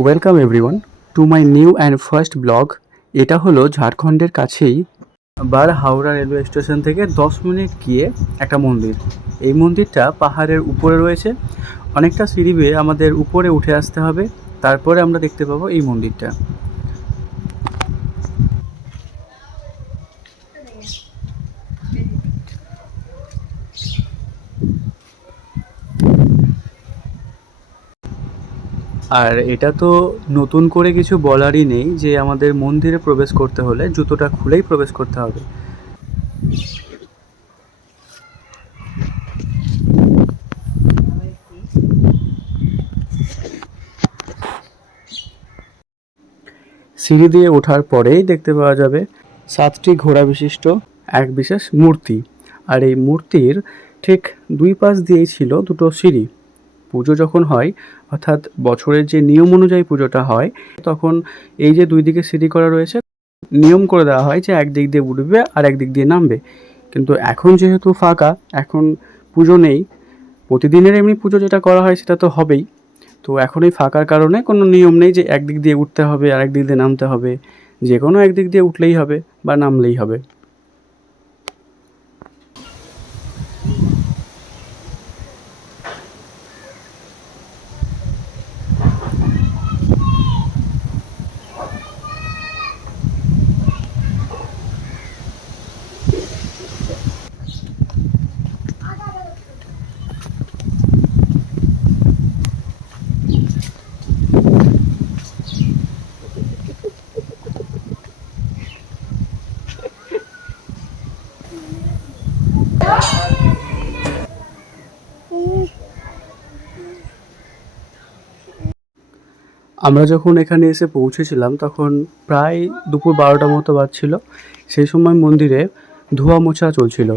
Welcome everyone to my new and first blog. এটা হলো ঝাড়খণ্ডের কাছেই হাওড়া রেলওয়ে স্টেশন থেকে 10 মিনিট গিয়ে একটা মন্দির। এই মন্দিরটা পাহাড়ের উপরে রয়েছে, অনেকটা সিঁড়ি বেয়ে আমাদের উপরে উঠে আসতে হবে, তারপরে আমরা দেখতে পাবো এই মন্দিরটা। আর এটা তো নতুন করে কিছু বলারই নেই যে আমাদের মন্দিরে প্রবেশ করতে হলে জুতোটা খুলেই প্রবেশ করতে হবে। সিঁড়ি দিয়ে ওঠার পরেই দেখতে পাওয়া যাবে 7টি ঘোড়া বিশিষ্ট এক বিশেষ মূর্তি। আর এই মূর্তির ঠিক দুই পাশ দিয়েই ছিল দুটো সিঁড়ি। পুজো যখন হয়, অর্থাৎ বছরের যে নিয়ম অনুযায়ী পুজোটা হয়, তখন এই যে দুই দিকে সিঁড়ি করা রয়েছে, নিয়ম করে দেওয়া হয় যে একদিক দিয়ে উঠবে আর একদিক দিয়ে নামবে। কিন্তু এখন যেহেতু ফাঁকা, এখন পুজো নেই, প্রতিদিনের এমনি পুজো যেটা করা হয় সেটা তো হবেই। তো এখন এই ফাঁকার কারণে কোনো নিয়ম নেই যে একদিক দিয়ে উঠতে হবে আর একদিক দিয়ে নামতে হবে, যে কোনো একদিক দিয়ে উঠলেই হবে বা নামলেই হবে। আমরা যখন এখানে এসে পৌঁছেছিলাম তখন প্রায় দুপুর 12টা মতো বাজছিল। সেই সময় মন্দিরে ধোয়া মোছা চলছিল,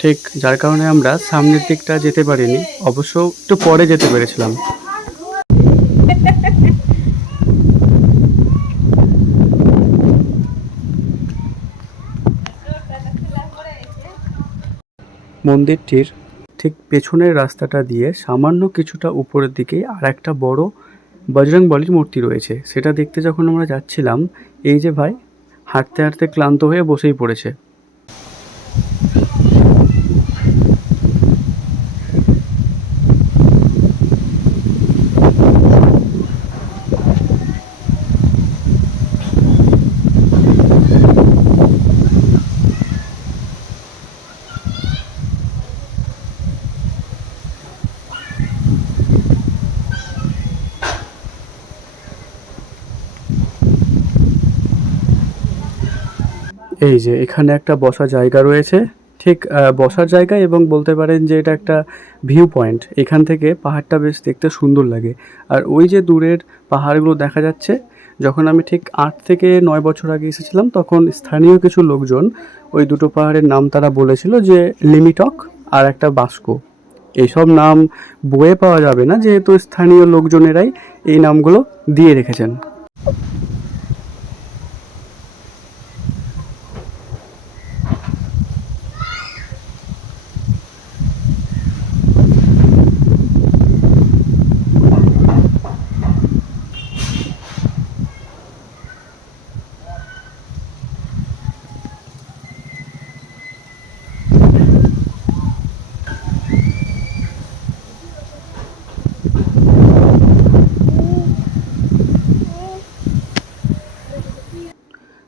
ঠিক যার কারণে আমরা সামনের দিকটা যেতে পারিনি, অবশ্য একটু পরে যেতে পেরেছিলাম। মন্দিরটির ঠিক পেছনের রাস্তাটা দিয়ে সামান্য কিছুটা উপরের দিকেই আর একটা বড় বজরংবলীর মূর্তি রয়েছে। সেটা দেখতে যখন আমরা যাচ্ছিলাম, এই যে ভাই হাঁটতে হাঁটতে ক্লান্ত হয়ে বসেই পড়েছে। এই যে এখানে একটা বসার জায়গা রয়েছে, ঠিক বসার জায়গা, এবং বলতে পারেন যে এটা একটা ভিউ পয়েন্ট। এখান থেকে পাহাড়টা বেশ দেখতে সুন্দর লাগে। আর ওই যে দূরের পাহাড়গুলো দেখা যাচ্ছে, যখন আমি ঠিক 8 থেকে 9 বছর আগে এসেছিলাম তখন স্থানীয় কিছু লোকজন ওই দুটো পাহাড়ের নাম তারা বলেছিল যে লিমিটক আর একটা বাস্কো। এইসব নাম বইয়ে পাওয়া যাবে না, যেহেতু স্থানীয় লোকজনেরাই এই নামগুলো দিয়ে রেখেছেন।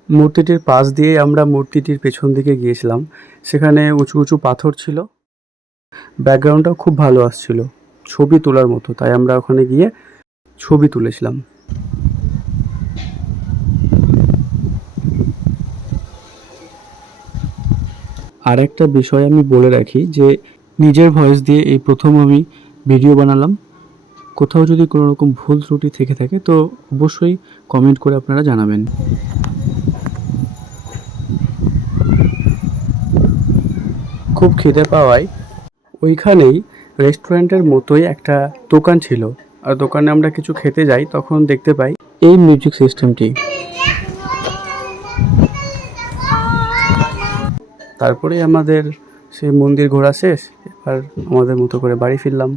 মূর্তিটির পাশ দিয়ে আমরা মূর্তিটির পেছন দিকে গিয়েছিলাম। সেখানে উঁচু উঁচু পাথর ছিল, ব্যাকগ্রাউন্ডটাও খুব ভালো আসছিল, ছবি তোলার মতো। তাই আমরা ওখানে গিয়ে ছবি তুলেছিলাম। আর একটা বিষয় আমি বলে রাখি যে নিজের ভয়েস দিয়ে এই প্রথম আমি ভিডিও বানালাম। কোথাও যদি কোনো রকম ভুল ত্রুটি থেকে থাকে তো অবশ্যই কমেন্ট করে আপনারা জানাবেন। খুব খিদে পাওয়ায় ওইখানেই রেস্টুরেন্টের মতোই একটা দোকান ছিল, আর দোকানে আমরা কিছু খেতে যাই, তখন দেখতে পাই এই মিউজিক সিস্টেমটি। তারপরেই আমাদের সেই মন্দির ঘোরা শেষ। এবার আমাদের মতো করে বাড়ি ফিরলাম।